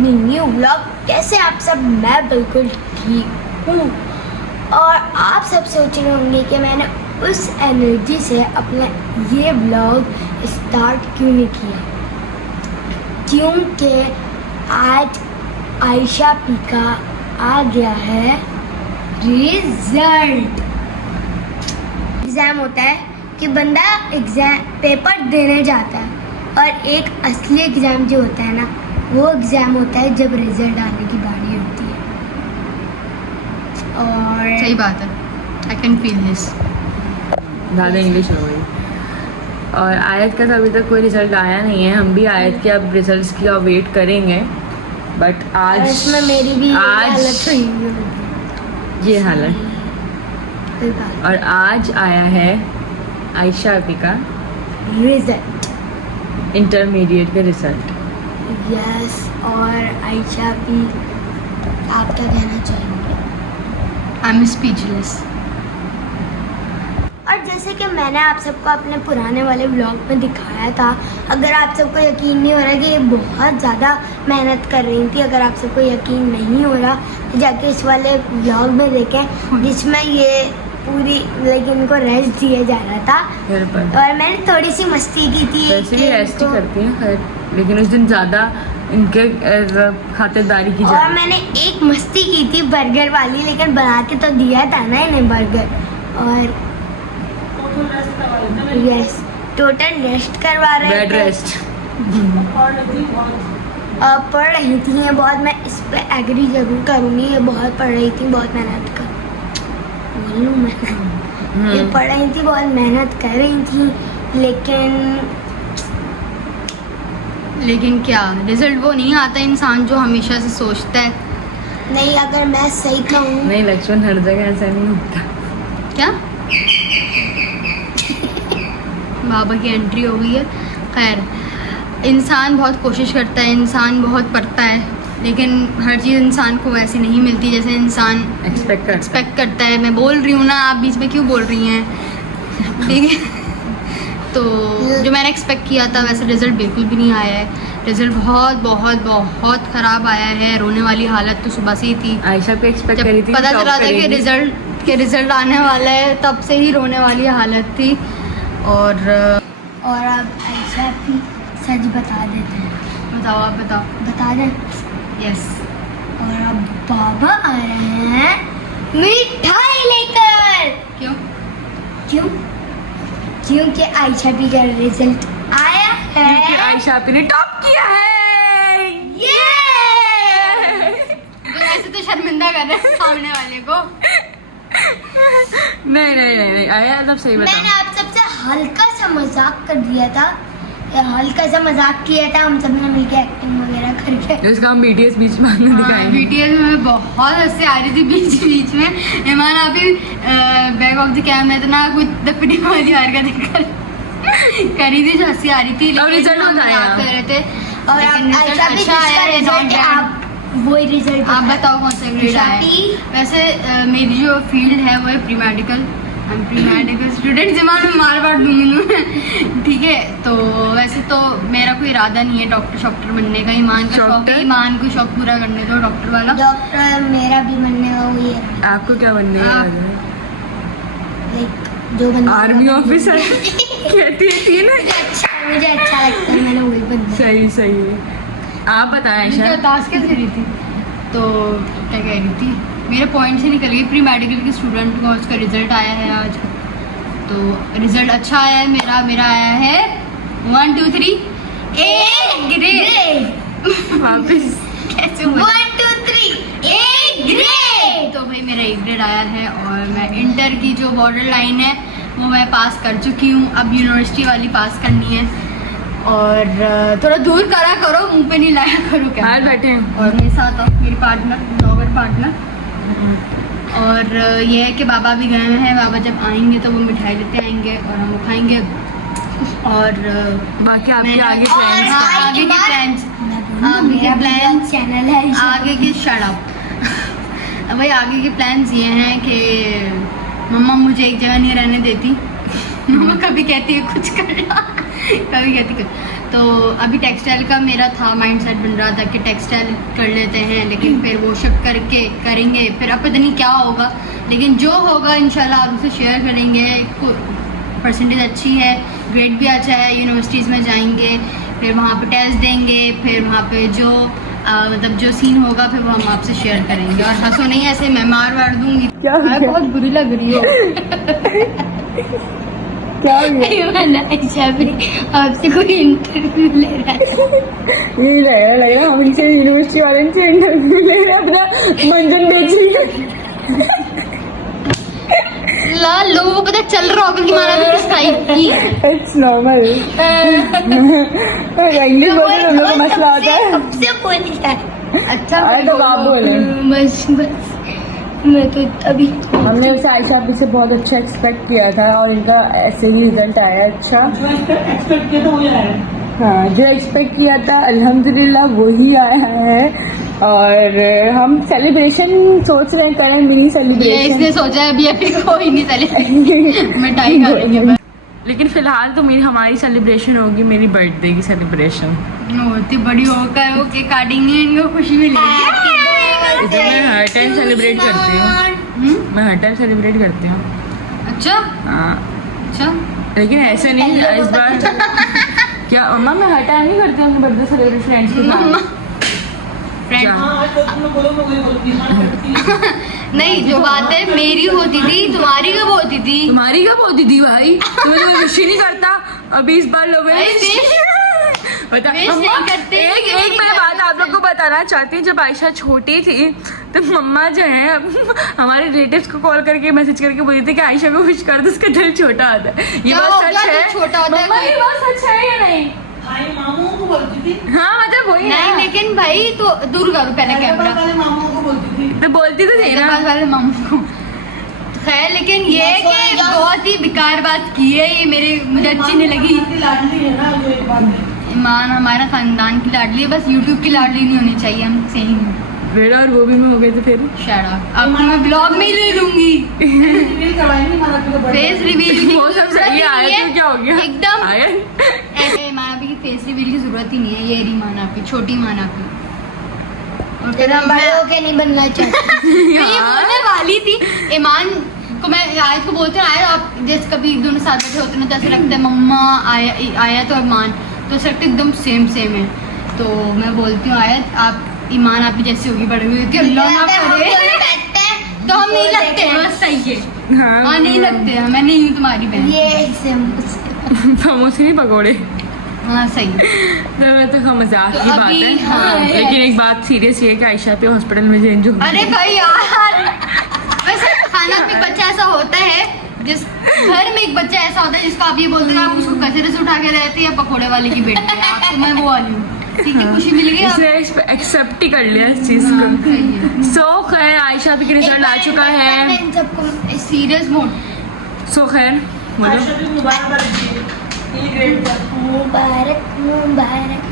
मी new vlog. कैसे आप सब? मैं बिल्कुल ठीक हूँ। और आप सब सोच रहे होंगे कि मैंने उस एनर्जी से अपना ये व्लॉग स्टार्ट क्यों नहीं किया, क्योंकि आज आयशा पी का आ गया है रिजल्ट। एग्ज़ाम होता है कि बंदा एग्ज़ाम पेपर देने जाता है, और एक असली एग्ज़ाम जो होता है ना, वो एग्ज़ाम होता है जब रिजल्ट आने की बारी होती है। और सही बात है, आई कैन फील दिस। ज़्यादा इंग्लिश हो गई। और आयत का तो अभी तक कोई रिजल्ट आया नहीं है। हम भी आयत के अब रिजल्ट्स की और वेट करेंगे, बट आज इसमें मेरी भी हालत हुई ये हालत। और आज आया है आयशा अभी का रिजल्ट। इंटरमीडिएट के रिजल्ट। यस। और आयशा भी, आप क्या कहना चाहेंगे? I am speechless. और जैसे कि मैंने आप सबको अपने पुराने वाले व्लॉग में दिखाया था, अगर आप सबको यकीन नहीं हो रहा कि ये बहुत ज़्यादा मेहनत कर रही थी, अगर आप सबको यकीन नहीं हो रहा तो जाके इस वाले व्लॉग में देखें जिसमें ये पूरी इनको रेस्ट दिया जा रहा था। घर पर और मैंने थोड़ी सी मस्ती की थी वैसे कि भी रेस्ट ही इनको- करती हैं खैर, लेकिन उस दिन ज़्यादा इनके खातिरदारी की और जाए। मैंने एक मस्ती की थी बर्गर वाली, लेकिन बना के तो दिया था ना इन्हें बर्गर। और यस, टोटल रेस्ट करवा रहे बेड थे। रेस्ट। पढ़ रही थी ये बहुत, मैं इस पे एग्री जरूर करूँगी, ये बहुत पढ़ रही थी, बहुत मेहनत कर बोलूँ मैं ये पढ़ रही थी, बहुत मेहनत कर रही थी, लेकिन क्या रिजल्ट वो नहीं आता इंसान जो हमेशा से सोचता है। नहीं, अगर मैं सही कहूँ नहीं लक्ष्मण, हर जगह ऐसा नहीं होता। क्या बाबा की एंट्री हो गई है। खैर, इंसान बहुत कोशिश करता है, इंसान बहुत पढ़ता है, लेकिन हर चीज़ इंसान को वैसे नहीं मिलती जैसे इंसान एक्सपेक्ट करता है। मैं बोल रही हूँ ना, आप बीच में क्यों बोल रही हैं? ठीक है। तो जो मैंने एक्सपेक्ट किया था वैसे रिज़ल्ट बिल्कुल भी नहीं आया है। रिज़ल्ट बहुत बहुत बहुत ख़राब आया है। रोने वाली हालत तो सुबह से ही थी। आयशा पे एक्सपेक्ट करी जब थी पता top चला था कि करेगी। रिज़ल्ट आने वाला है, तब से ही रोने वाली हालत थी। और और अब आयशा भी सच बता देते हैं। बताओ, आप बताओ। बता दें। यस। और अब बाबा आ रहे हैं मिठाई लेकर। क्यों? क्यों? क्योंकि आयशा भी का रिजल्ट आया क्योंकि है। आयशा आपी ने टॉप किया है। ये तो ऐसे तो शर्मिंदा कर रहे हैं सामने वाले को। नहीं आया तब सही मैंने बता। आप सबसे हल्का सा मजाक कर दिया था, हल्का सा मजाक किया था, हम सब ने मिलकर एक्टिंग वगैरह करके। जिसका हम BTS बीच में आने दिखाएंगे। BTS में बहुत हंसी आ रही थी बीच में। ईमान अभी बैक ऑफ द कैमरा इतना कुछ दपटी वाली हरकत करी थी जो हंसी आ रही थी। अब रिजल्ट हम बताया। मजाक कर रहे थे। और लेकिन अब आयशा भी अच्छा आया है, रिजल्ट not bad। आप वही रिजल्ट आप बताओ कौन सा ग्रेड आया है? वैसे मेरी जो फील्ड है वो है प्री मेडिकल। हम प्री मेडिकल स्टूडेंट, दिमाग में मार बार दूंगी। ठीक है, तो वैसे तो मेरा कोई इरादा नहीं है डॉक्टर बनने का। ईमान का शौक है, ईमान को शौक पूरा करने दो डॉक्टर वाला। डॉक्टर मेरा भी बनने का वही है। आपको क्या बनने का आप- है? लाइक जो बनने आर्मी का ऑफिसर कहती थी ना। मुझे अच्छा लगता है, मैंने वही बनना। सही। आप बताएं आयशा। ताश कैसे रही थी? तो क्या कह रही थी, मेरे पॉइंट से निकल गई। प्री मेडिकल के स्टूडेंट को उसका रिजल्ट आया है आज। तो रिजल्ट अच्छा आया है मेरा आया है 1 2 3 ए ग्रेड। वापस कैसे हुआ? 1 2 3 ए ग्रेड। तो भाई मेरा एक ग्रेड आया है, और मैं इंटर की जो बॉर्डर लाइन है वो मैं पास कर चुकी हूँ। अब यूनिवर्सिटी वाली पास करनी है। और थोड़ा दूर करा करो, मुंह पे नहीं लाया करो क्या। बाहर बैठे हैं। और मेरे साथ मेरी पार्टनर, ब्लॉगर पार्टनर। और ये है कि बाबा भी गए हैं। बाबा जब आएंगे तो वो मिठाई लेते आएंगे और हम वो खाएंगे। और बाकी आपके मैंने- आगे और प्लान्स हाँ, क्या? आगे के प्लान्स, आगे के मेरा प्लान चैनल है। आगे के शट अप। भाई आगे के प्लान्स ये हैं कि मम्मा मुझे एक जगह नहीं रहने देती। मम्मा कभी कहती है कुछ करना, कभी कहती कुछ। तो अभी टेक्सटाइल का मेरा था माइंडसेट बन रहा था कि टेक्सटाइल कर लेते हैं, लेकिन फिर वो शिफ्ट करके करेंगे, फिर अब पता नहीं क्या होगा, लेकिन जो होगा इंशाल्लाह आप उसे शेयर करेंगे। परसेंटेज अच्छी है, ग्रेड भी अच्छा है, यूनिवर्सिटीज़ में जाएंगे, फिर वहाँ पे टेस्ट देंगे, फिर वहाँ पे जो मतलब जो सीन होगा फिर वो हम आपसे शेयर करेंगे। और हंसो नहीं, ऐसे मैं मार दूंगी, क्या हो गया? बहुत बुरी लग रही हो। क्या हो गया? आपसे कोई इंटरव्यू ले रहा था। ये लगा हम इनसे यूनिवर्सिटी वाले से इंटरव्यू ले रहे हैं अपना मंजन बेचने का। लोगों को पता चल रहा होगा कि मारा भी किस टाइप की। It's normal. इंग्लिश बोलने में हम लोग को मसला आता है। सबसे बोलता है। अच्छा अरे तो आप बोले। बस मैं तो अभी हमने वैसे आयशा आप से बहुत अच्छा एक्सपेक्ट किया था और इनका ऐसे ही रिजल्ट आया अच्छा। एक्सपेक्ट किया था वही आया है। हाँ, जो एक्सपेक्ट किया था अल्हम्दुलिल्लाह वही आया है। और हम सेलिब्रेशन सोच रहे हैं करें, मिनी ये सेलिब्रेशन। इसने सोचा है अभी कोई नहीं चले मिठाई खा लेंगे बस। लेकिन फिलहाल तो हमारी सेलिब्रेशन होगी मेरी बर्थडे की सेलिब्रेशन। होती बड़ी होकर वो केक काटेंगे, इनको खुशी मिलेगी। इसे मैं हर टाइम सेलिब्रेट करती हूँ, मैं हर टाइम सेलिब्रेट करती हूँ। अच्छा हाँ, अच्छा, लेकिन ऐसे नहीं इस बार। क्या मम्मा मैं हर टाइम नहीं करती हूँ अपने बर्थडे सेलिब्रेट फ्रेंड्स के साथ। फ्रेंड हाँ आज तो तुम बोलो मैं वही बोलती। नहीं, जो बात है मेरी होती थी, तुम्हारी कब होती थी? तुम्हारी कब होती थी भाई? तुम्हें तो विश ही नहीं करता। अभी इस बार लोगों ने भाई, wish बता wish मम्मा, नहीं करते। एक मैं बात आप लोग को बताना चाहती हूँ। जब आयशा छोटी थी तो मम्मा जो है हमारे रिलेटिव्स को कॉल करके मैसेज करके बोलती थी कि आयशा को विश कर दो, उसका दिल छोटा होता है। ये क्या बात हो सच गया? है? दिल छोटा होता है मम्मा, कोई? ये बात सच है या नहीं? भाई मामू को बोलती थी। हाँ मतलब वही नहीं, है। लेकिन भाई तो दूर करो पहले कैमरा। पहले मामू को बोलती थी। तो बोलती तो थी ना। बात वाले मामू को। खैर, लेकिन ये है कि बहुत ही बेकार बात की है ये, मुझे अच्छी नहीं लगी। की लाडली है ना, जो एक बात है। ईमान हमारा खानदान की लाडली है, बस यूट्यूब की लाडली नहीं होनी चाहिए, हम सही हैं। बेड़ा और वो भी में हो गए तो फिर शट अप, अब तो मैं ब्लॉग में ही ले लूंगी। रिवील करवाएंगी माना के लिए फेस रिवील की वो सब जरूरत सही ही आया नहीं तो क्या हो गया? एकदम आया? ऐसे माना की फेस रिवील की जरूरत ही नहीं है, ये रही माना की, छोटी माना की। और फिर हम बड़े होके नहीं बनना चाहते। मैं ये बोलने वाली थी, ईमान को मैं आयत को बोलते हैं, आयत आप जैसे कभी दोनों साथ बैठे होते ना तो ऐसे लगता है मम्मा आयत और ईमान तो ऐसे लगते एकदम सेम है। तो मैं बोलती हूँ आयत आप ईमान आपकी जैसी होगी बड़ी हुई कि अल्लाह ना करे। तो हम नहीं लगते हैं, बस सही है। हाँ नहीं लगते हैं, मैं नहीं हूँ तुम्हारी बहन। ये समोसे नहीं पकौड़े। हाँ सही। तो मजाक की तो बात अभी, है। हाँ, लेकिन एक बात सीरियस ये है कि आयशा पे हॉस्पिटल में चेंज हो अरे भाई यार, वैसे खाना में बच्चा ऐसा होता है जिस घर में एक बच्चा ऐसा होता है जिसको आप ये बोलते हैं आप उसको कचरे से उठा के रहती है, पकोड़े वाले की बेटी है आप, तो मैं वो वाली हूँ। ठीक है, खुशी मिल गई आप। इसे एक्सेप्ट ही कर लिया इस चीज हाँ, को। सही है। सो खैर आयशा भी रिजल्ट आ चुका है। इन सबको सीरियस मोड। सो खैर बोलो। आयशा भी मुबारक दीजिए ये ग्रेड का। मुबारक मुबारक।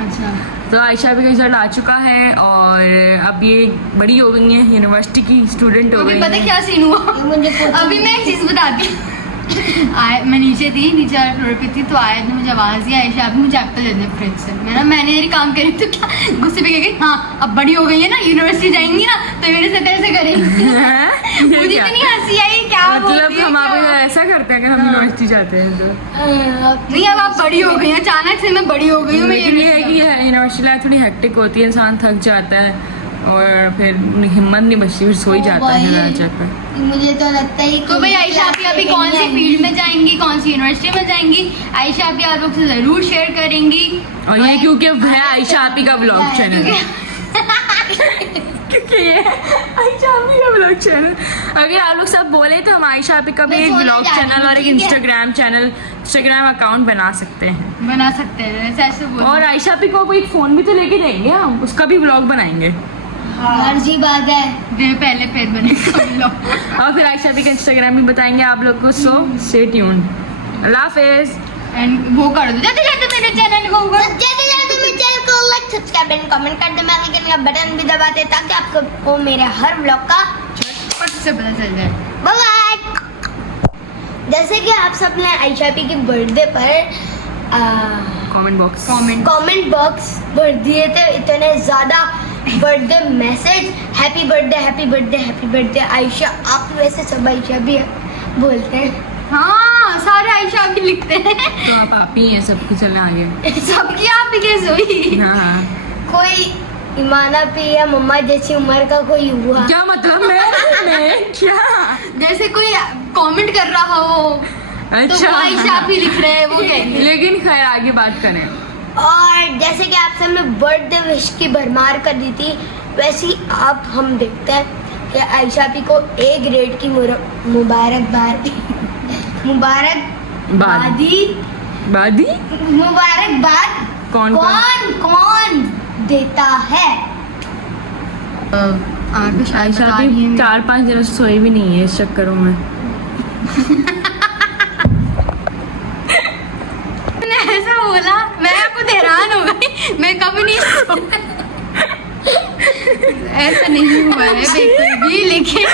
अच्छा, तो आयशा भी रिजल्ट आ चुका है और अब ये बड़ी हो गई है, यूनिवर्सिटी की स्टूडेंट हो अभी गई पता है। क्या सीन हुआ? ये मुझे कुछ- अभी मैं एक चीज बताती हूँ। मैं नीचे थी, नीचे वाले फ्लोर पे थी, तो आयत ने मुझे आवाज दी आयशा आप मुझे एप्पल दे दें फ्रिज से। मैंने ये काम करी तो क्या गुस्से पे कह गई हाँ अब बड़ी हो गई है ना, यूनिवर्सिटी जाएंगी ना तो मेरे से कैसे करेंगी। मुझे क्या? तो नहीं हंसी आई, क्या मतलब बोलती है, हम क्या? आप ऐसा करते हैं कि हम यूनिवर्सिटी जाते हैं तो। नहीं अब आप बड़ी हो गई हैं, अचानक से मैं बड़ी हो गई हूँ। मैं लेकिन ये है कि यूनिवर्सिटी लाइफ थोड़ी हेक्टिक होती है, इंसान थक जाता है और फिर हिम्मत नहीं बचती, फिर सो ही जाता है ज़्यादा चक्कर। मुझे तो लगता है तो भाई आयशा आप अभी कौन सी फील्ड में जाएंगी, कौन सी यूनिवर्सिटी में जाएंगी, आयशा आप लोग से जरूर शेयर करेंगी। और ये क्योंकि है आयशा आपी का ब्लॉग चैनल। क्योंकि ये आयशा आपी का ब्लॉग चैनल, अगर आप लोग सब बोले तो हम आयशा आपी का भी मैं एक सोने ब्लॉग जा रही चैनल हूँ, और एक ठीक है? इंस्टाग्राम चैनल, इंस्टाग्राम अकाउंट बना सकते हैं। बना सकते हैं ऐसे बोलो। और आयशा आपी को कोई फोन भी तो लेके देंगे हम, उसका भी ब्लॉग बनाएंगे। मर्जी बात है। वे पहले फिर बने और फिर आयशा आपी का इंस्टाग्राम भी बताएंगे आप लोग को। So stay tuned. अल्लाह हाफिज़। एंड वो कर दो जल्दी जल्दी मेरे चैनल को ऊपर। जल्दी जल्दी मेरे चैनल को लाइक सब्सक्राइब एंड कमेंट कर दे, बेल का बटन भी दबा दे ताकि आपको मेरे हर ब्लॉग का फट से पता चल जाए। Bye bye. जैसे कि आप सब ने आयशा पी के बर्थडे पर कमेंट बॉक्स कमेंट बॉक्स भर दिए थे इतने ज़्यादा birthday message, happy birthday happy birthday happy birthday Ayesha. आप वैसे सब आयशा भी बोलते हैं। हाँ, सारे आयशा भी लिखते हैं। तो आप ही हैं सबकी, चले आगे। सबकी आप ही कैसे हुई? हाँ कोई ईमाना पे या मम्मा जैसी उम्र का कोई हुआ। क्या मतलब मैं क्या? जैसे कोई कमेंट कर रहा हो तो अच्छा वो आयशा आप ही लिख रहे हैं, वो कहेंगे। लेकिन खैर आगे बात करें। और जैसे कि आप सबने बर्थडे विश की भरमार कर दी थी, वैसे ही आप हम देखते हैं कि आयशा भी को A ग्रेड की मुबारकबाद बादी मुबारकबाद कौन देता है? आगे शायद आयशा बता रही भी हैं। 4-5 दिनों से सोई भी नहीं है इस चक्करों में। मैंने ऐसा बोला, मैं खुद हैरान हो गई, मैं कभी नहीं ऐसा नहीं हुआ है बिल्कुल भी। लेकिन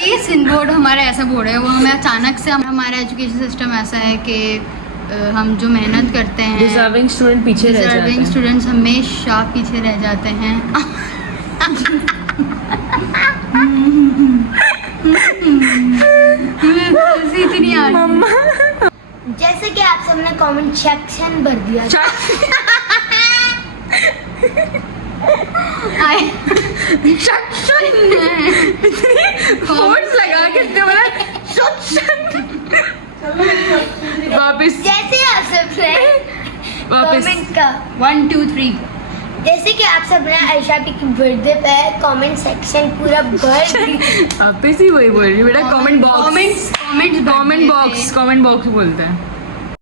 ये सिंबोर्ड हमारा ऐसा बोर्ड है, वो हमें अचानक से, हमारा एजुकेशन सिस्टम ऐसा है कि हम जो मेहनत करते हैं, डिजर्विंग स्टूडेंट पीछे रह जाते हैं। स्टूडेंट्स हमेशा पीछे रह जाते हैं। इतनी आ रही। जैसे कि आप सबने कमेंट सेक्शन भर दिया था। फोर्स लगा के इसने बोला वापस जैसे आप सबने वापस कमेंट का 1 2 3 जैसे कि आप सबने आयशा की बर्थडे पे कमेंट सेक्शन पूरा भर दिया। वापस ही वही बोल रही बेटा। Comment box comment comment box बोलते हैं।